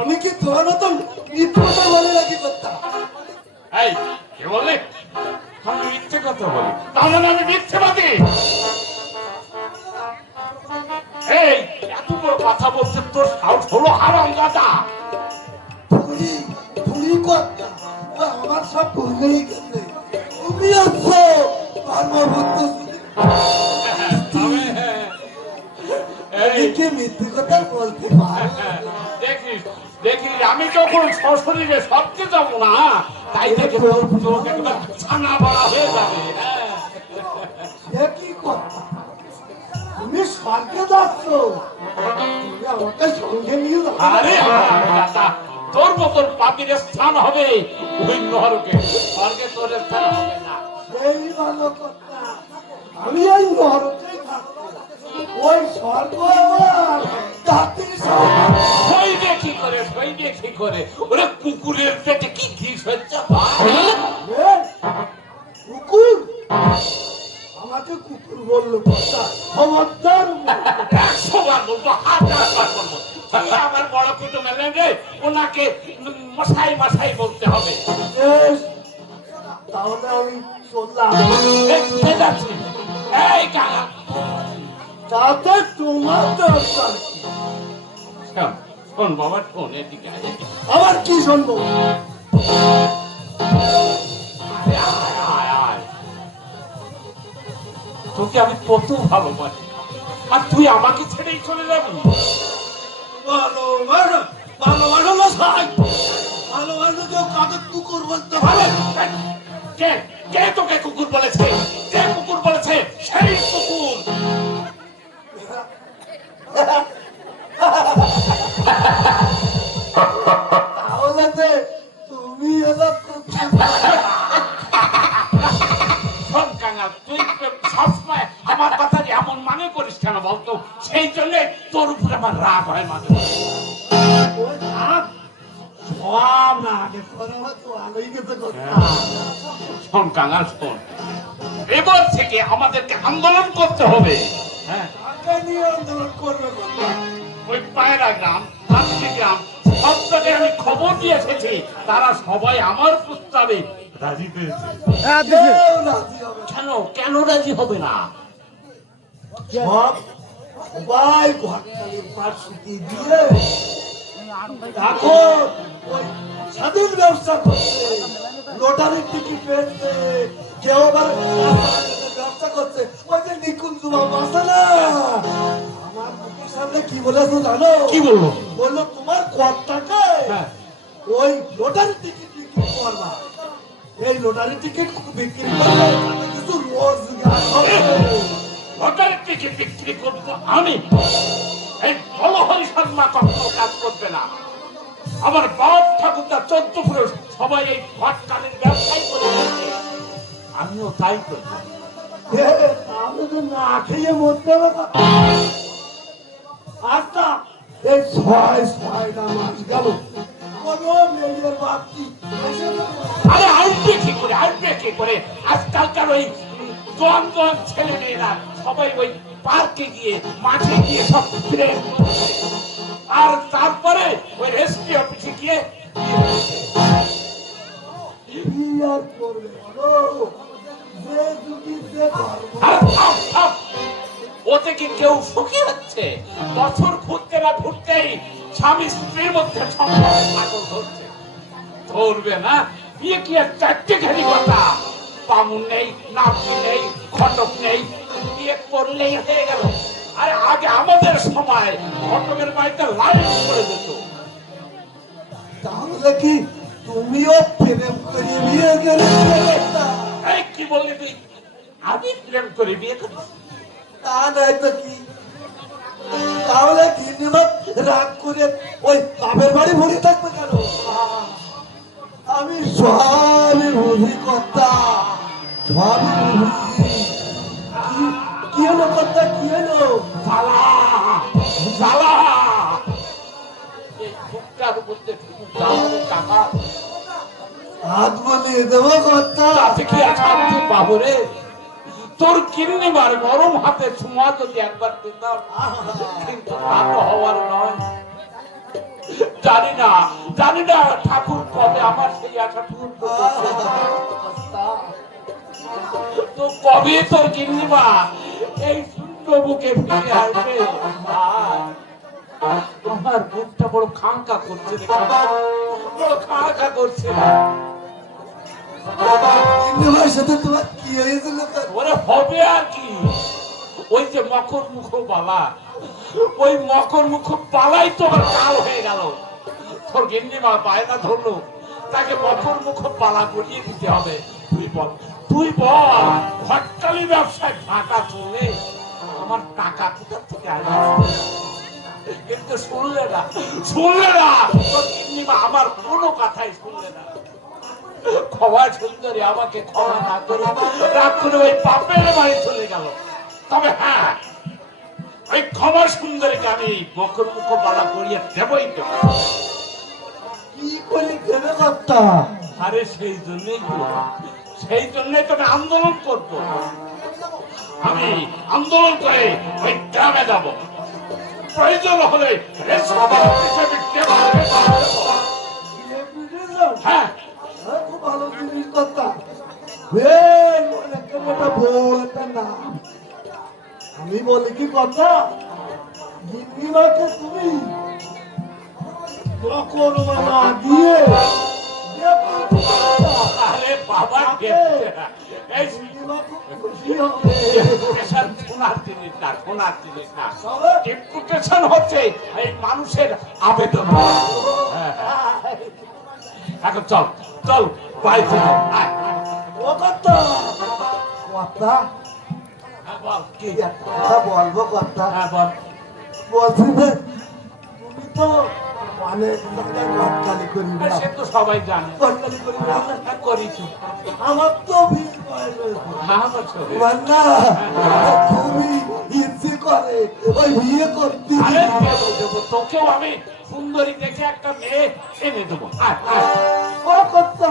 আমি কি তোমার মতন মিথ্যা বলে রাখি করতাম? এই কে বলে আমি মিথ্যে কথা বলি? তাহলে আমি মিথ্যেবাদী? এই এত বড় কথা বলছে তোর সাহস হলো হারামজাদা? তুমি তুমি কথা ও আমার সব ভুলেই গেছে। তুমি আছো ধর্মবুদ্ধ একে মিথ্যে কথা বলতে পারো? দেখিস দেখিস আমি যখন সশরীরে সবকে যাবো না, তাই থেকে তোর একবার ছানা বড়া হয়ে যাবে। কি কথা? তুমি স্বর্গে যাচ্ছ, তুমি আমাকে সঙ্গে নিয়ে যাও। আরে হারামজাদা, তোর মতন পাপীর স্থান হবে ওই নরকে, স্বর্গে তোর স্থান হবে না। সেই ভালো কথা, আমি ওই নরকেই থাকবো। ওই স্বর্গ আমার জাতির সমান। সইবে কি করে ওরা কুকুরের পেটে কি ঘিস হচ্ছে? এ, কুকুর আমাকে কুকুর বললো কথা ক্ষমতার 100 বার বলবো, 1000 বার বলবো, তুই আমার বড় কুটুম এলেন রে, ওনাকে মশাই মশাই বলতে হবে। বেশ, তাহলে আমি চললাম। এই কাকা তাতে তোমার দরকার কি? শোন বাবা, শোন এদিকে আয়, এদিকে। আবার কি শুনবো? আয়, আয়, আয়। তোকে আমি কত ভালোবাসি, আর তুই আমাকে ছেড়েই চলে যাবি? ভালোবাসো ভালোবাসো মশাই, ভালোবাসো কেউ কাকে কুকুর বলতে হবে? কে কে তোকে কুকুর বলেছে? কে কুকুর বলেছে? সেই কুকুর। তাহলে যে তুমি এলো কুকুর। শোন কাঙাল, তুই সবসময় আমার কথা এমন মনে করিস কেন বলতো? সেই জন্য তোর উপরে আমার রাগ হয় মাঝে মাঝে। ওই রাগ সব না আগে করে তো আলোই গেছে কথা। শোন কাঙাল, শোন, এবার থেকে আমাদেরকে আন্দোলন করতে হবে। হ্যাঁ, কাকে নিয়ে আন্দোলন করবে কথা? ওই পায়রা গ্রাম, শান্তি গ্রাম, সব জায়গায় আমি খবর দিয়ে এসেছি, তারা সবাই আমার প্রস্তাবে রাজি হয়েছে। কেউ রাজি হবে না। কেন কেন রাজি হবে না? সব সবাই ঘরটালির পাট শুকিয়ে দিয়ে এখন ওই স্বাধীন ব্যবসা করছে, লটারির টিকিট পেয়েছে, কেউ আবার রাস্তাঘাটের ব্যবসা করছে। ওই যে নিকুঞ্জ বাবু আছে না, আমার মুখের সামনে কি বলেছে জানো? কি বললো? বললো তোমার কর্তাকে হ্যাঁ। ওই লটারি টিকিট বিক্রি করবা। এই লটারি টিকিট বিক্রি করলে তাতে কিছু রোজগার হবে। লটারির টিকিট বিক্রি করবো আমি? এই বলহরি শর্মা কখনো কাজ করবে না। আমার বাপ ঠাকুরদা 14 পুরুষ সবাই এই ঘটকালীন ব্যবসায় করে গেছে, আমিও তাই করি। আমি তো না খেয়ে মরতে হবে। আচ্ছা, এই 6-6টা মাস গেল, কোনো মেয়ের বাপটি এসে না। আরে আসবে কি করে? আজকালকার ওই জোয়ান জোয়ান ছেলে মেয়েরা সবাই ওই পার্কে গিয়ে, মাঠে গিয়ে সব ফিরে, আর তারপরে ওই রেজিস্ট্রি অফিসে গিয়ে কি আর করবে বলো? যে যুগি যে ধর্ম। ওতে কি কেউ সুখী হচ্ছে? বছর ঘুরতে না ঘুরতেই স্বামী স্ত্রীর মধ্যে সম্পর্ক ফাটল ধরছে। ধরবে না? বিয়ে কি আর 4টে ঘাড়ি কথা? বামুন নেই, নাতি নেই, ঘটক নেই, বিয়ে করলেই হয়ে গেল। আর আগে আমাদের সময় ঘটকের বাড়িতে লাইন করে যেত। তাহলে কি তুমিও প্রেম করে বিয়ে করে? এই কি বললি তুই? আমি প্রেম করে বিয়ে করি? তা নয় তো কি? তাহলে দিনরাত রাগ করে ওই বাপের বাড়ি ভরে থাকবে কেন? আমি সবই বুঝি কর্তা, সবই বুঝি। কি হলো কর্তা, কি হলো? জ্বালা জ্বালা, এই বুকটার মধ্যে জ্বালানো টাকা হাত বলিয়ে দেবো কর্তা। তাতে কি আর শান্তি পাবো রে? তোর কিন্নিবার গরম হাতে ছোঁয়া যদি একবার দিতাম, কিন্তু তা তো হওয়ার নয়। জানি না ঠাকুর কবে আমার সেই আশা পূর্ণ করবে। তো কবে তোর গিন্নিমা এই শূন্য বুকে ফিরে আসবে? আমার বুকটা বড় খাঁকা করছে রে, বড় খাঁকা করছে। গিন্নিমার সাথে তোমার কি হয়েছিল? ওরে হবে আর কি, ওই যে মকর মুখ বালা, ওই মকর মুখ বালাই তো আমার কাল হয়ে গেল। তোর গিন্নিমা বায়না ধরলো তাকে মকর মুখ বালা করিয়ে দিতে হবে। তুই বল হটকালি ব্যবসায় ফাঁকা চলে আমার টাকা কোথা থেকে আসবে? কিন্তু শুনলে না তোর গিন্নিমা আমার কোনো কথাই শুনলে না। ক্ষমা সুন্দরী আমাকে ক্ষমা না করে রাগ করে ওই বাপের বাড়ি চলে গেল। তবে হ্যাঁ, ওই ক্ষমা সুন্দরীকে আমি মকর মুখ বালা করিয়ে দেবই দেব। কি করে কেনে করতা? আরে সেই জন্যই তো আমি আন্দোলন করবো। আমি আন্দোলন করে ওই গ্রামে যাব, প্রয়োজন হলে হ্যাঁ খুব ভালো জিনিস করতা। আমি বলি কি কথা, গিন্নিমাকে তুমি যখন মানা দিয়ে আরে বাবা এই গিন্নিমা খুব খুশি হবে। শোনার জিনিস না ডেপুটেশন হচ্ছে এই মানুষের আবেদন। এখন চল বাড়িতে চল। ও কথা কথা বল কি কথা বলবো কথা বল। বলছি যে তুমি তো অনেক জায়গায় গটকালি করি না, সে তো সবাই জানে গটকালি করি না। করি তো আমার তো ভিড় বয়স হয়েছে। হ্যাঁ বছর মান্না খুবই ইচ্ছে করে ওই বিয়ে করতে। আরে দেবো তোকেও আমি সুন্দরী দেখে একটা মেয়ে এনে দেবো। ও কথা